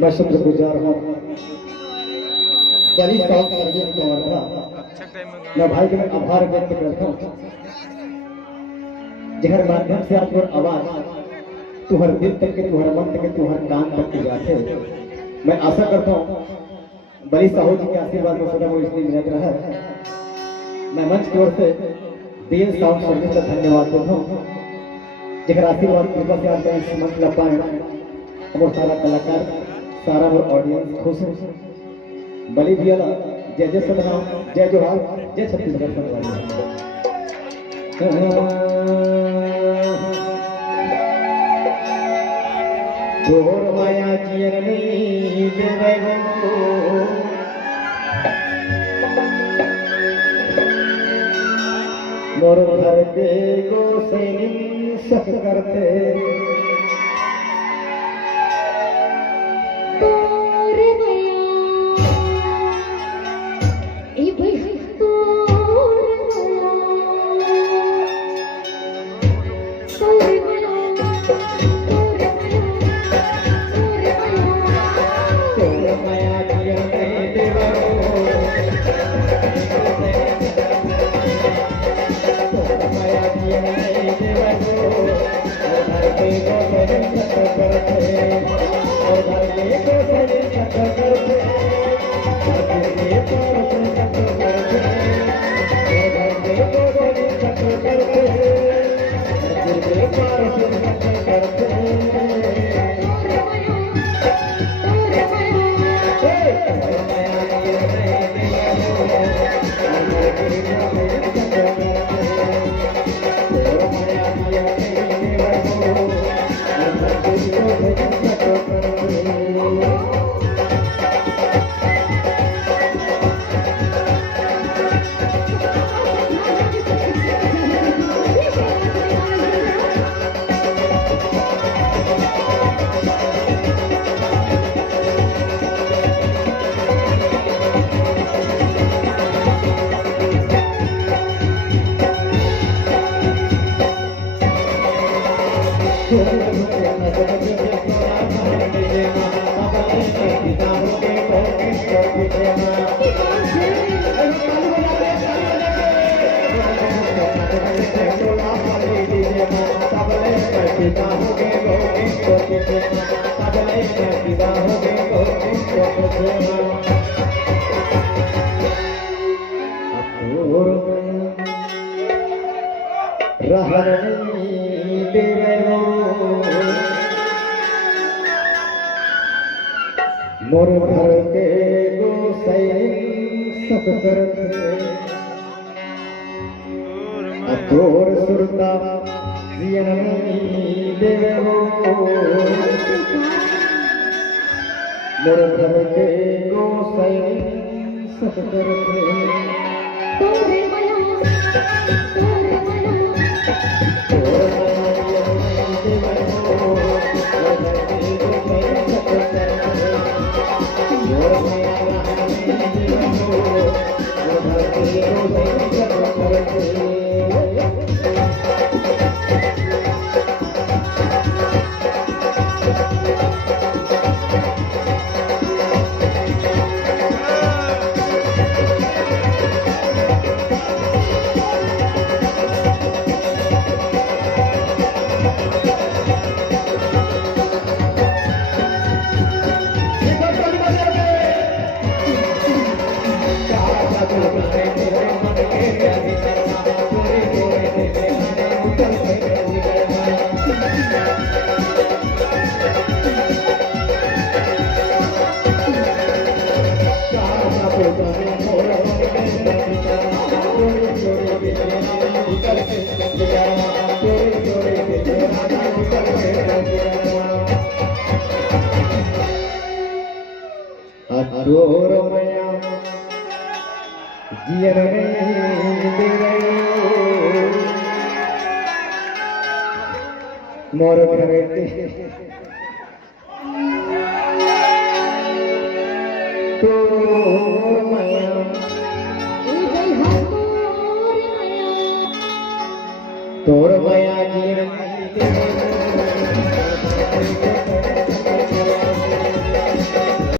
मैं शुक्रगुजार हूँ बड़ी साउथ सर्विस का मैं भाई के आभार व्यक्त करता हूँ जहर माध्यम से आप आवाज तुहर दिल तक के तुहर मन तक के तुहर कान तक के जाते मैं आशा करता हूँ बड़ी साहू जी के आशीर्वाद में सदा वो इसलिए मिलत रहा है। मैं मंच की ओर से बीएन साउंड सर्विस का धन्यवाद देता हूँ जहर आशीर्वाद कृपा से आप इस मंच ला पाए और सारा कलाकार सारा वो ऑडियंस खुश है। बलि दियाला जय जय सतनाम जय जोहार जय छत्तीसगढ़ सतनाम। तोर माया जियन नहीं देवे गो मोर घर के गो सैनी सख करते मोर घर के गो सैनी सख करते तोर सुरता जियन नहीं देवे मोर घर के गो सैनी सख करते तोरे माया तोर माया जियन नहीं देवे मोर घर के तोर माया तोर माया जियन नहीं देवे